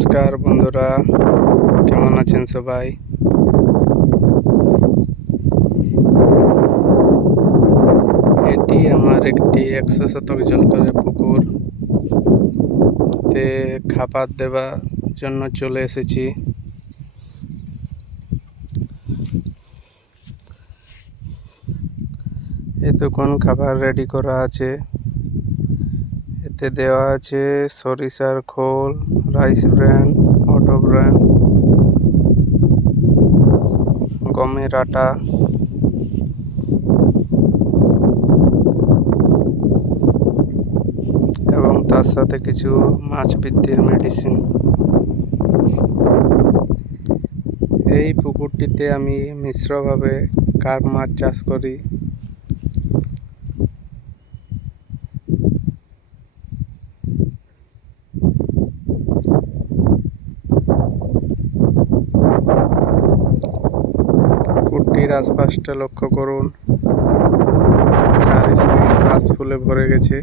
নমস্কার বন্ধুরা, কেমন আছেন সবাই? এটি আমার একটি একশো শতক জল করে পুকুর। তে খাবার দেওয়ার জন্য চলে এসেছি। এতক্ষণ খাবার রেডি করা আছে। এতে দেওয়া আছে সরিষার খোল, রাইস ব্র্যান, অটো ব্র্যান, গমের আটা। এবং তার সাথে কিছু মাছ বৃদ্ধির মেডিসিন এই পুকুরটিতে আমি মিশ্রভাবে কার্প মাছ চাষ করি। পুকুরটির আশপাশটা লক্ষ্য করুন। ঘাস ফুলে ভরে গেছে।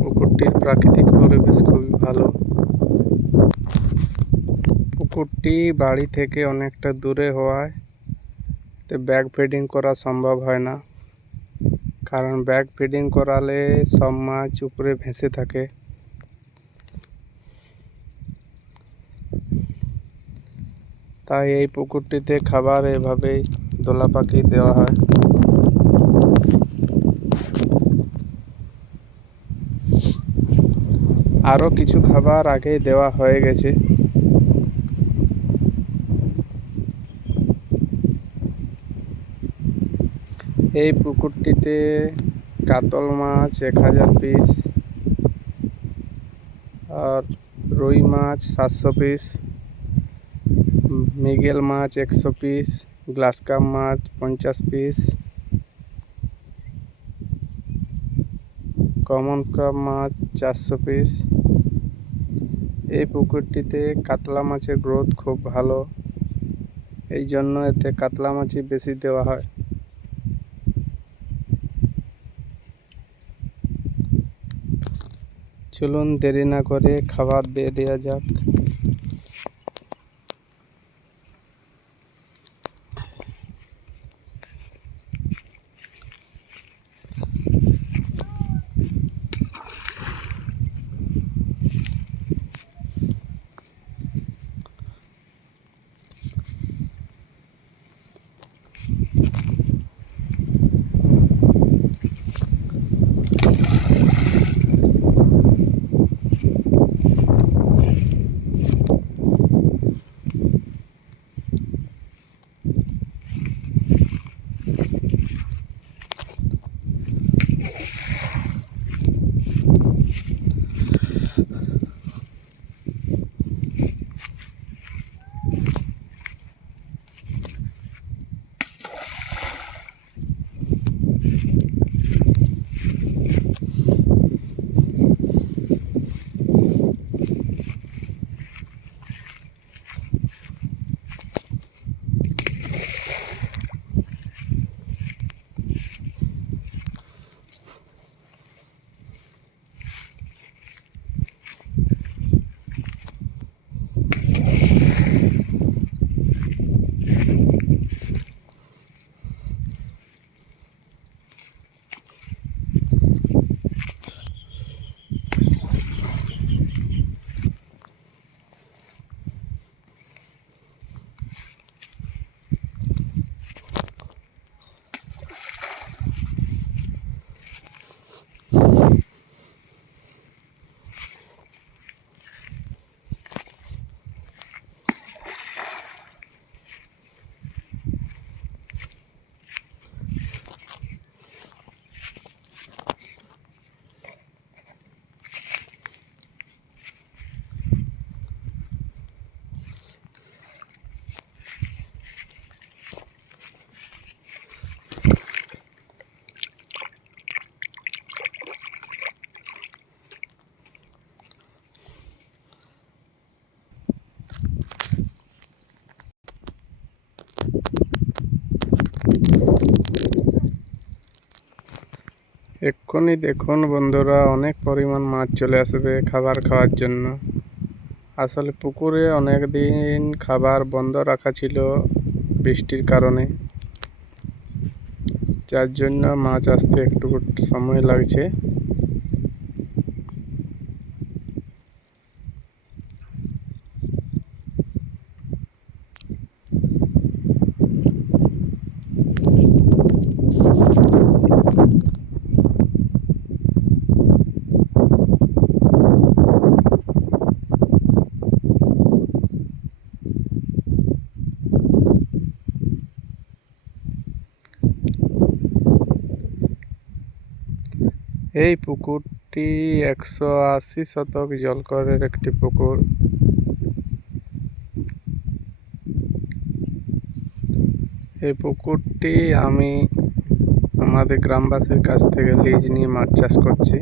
পুকুরটির প্রাকৃতিক পরিবেশ খুবই ভালো। পুকুরটি বাড়ি থেকে অনেকটা দূরে হওয়ায় ব্যাগ ফিডিং করা সম্ভব হয় না। কারণ ব্যাগ ফিডিং করালে সব মাছ উপরে ভেসে থাকে। তাই এই পুকুরটিতে খাবার এভাবেই দোলা পাখি দেওয়া হয়। আরও কিছু খাবার আগেই দেওয়া হয়ে গেছে। এই পুকুরটিতে কাতল মাছ এক হাজার পিস আর রুই মাছ সাতশো পিস মৃগেল মাছ একশো পিস গ্লাস কাপ মাছ পঞ্চাশ পিস কমন কাপ মাছ চারশো পিস এই পুকুরটিতে কাতলা মাছের গ্রোথ খুব ভালো। এই জন্য এতে কাতলা মাছই বেশি দেওয়া হয়। চলুন দেরি না করে খাবার দিয়ে দেওয়া যাক। এক্ষুনি দেখুন বন্ধুরা, অনেক পরিমাণ মাছ চলে আসবে খাবার খাওয়ার জন্য। আসলে পুকুরে অনেক দিন খাবার বন্ধ রাখা ছিল বৃষ্টির কারণে। যার জন্য মাছ আসতে একটু সময় লাগছে। এই পুকুরটি একশো আশি শতক জলকরের একটি পুকুর। এই পুকুরটি আমি আমাদের গ্রামবাসীর কাছ থেকে লিজ নিয়ে মাছ চাষ করছি।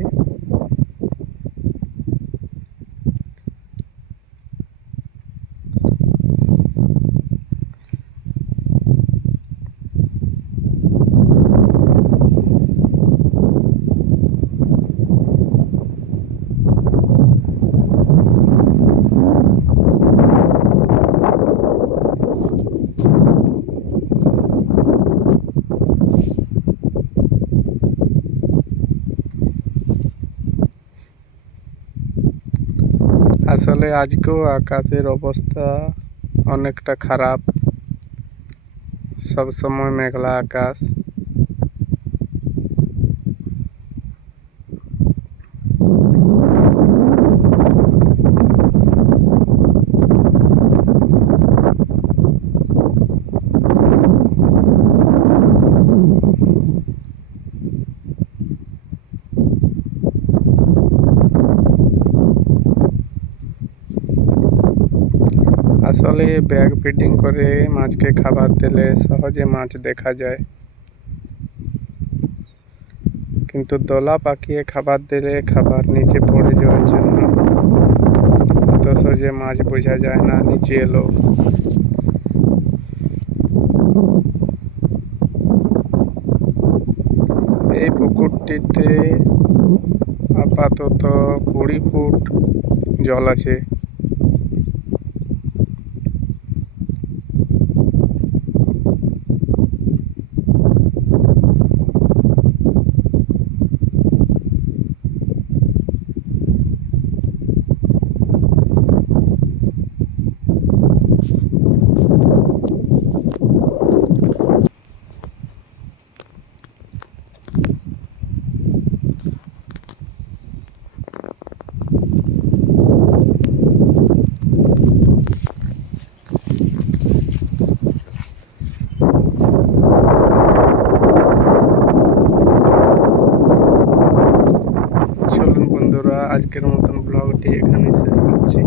আসলে আজকেও আকাশের অবস্থা অনেকটা খারাপ। সবসময় মেঘলা আকাশ। আসলে ব্যাগ ফিটিং করে মাছকে খাবার দিলে সহজে মাছ দেখা যায়। কিন্তু দলা পাকিয়ে খাবার দিলে খাবার নিচে পড়ে যাওয়ার জন্য তো সহজে মাছ বোঝা যায় না, নিচে এলো। এই পুকুরটিতে আপাতত কুড়ি ফুট জল আছে চলুন বন্ধুরা আজকের মতন ব্লগটি এখানেই শেষ করছি।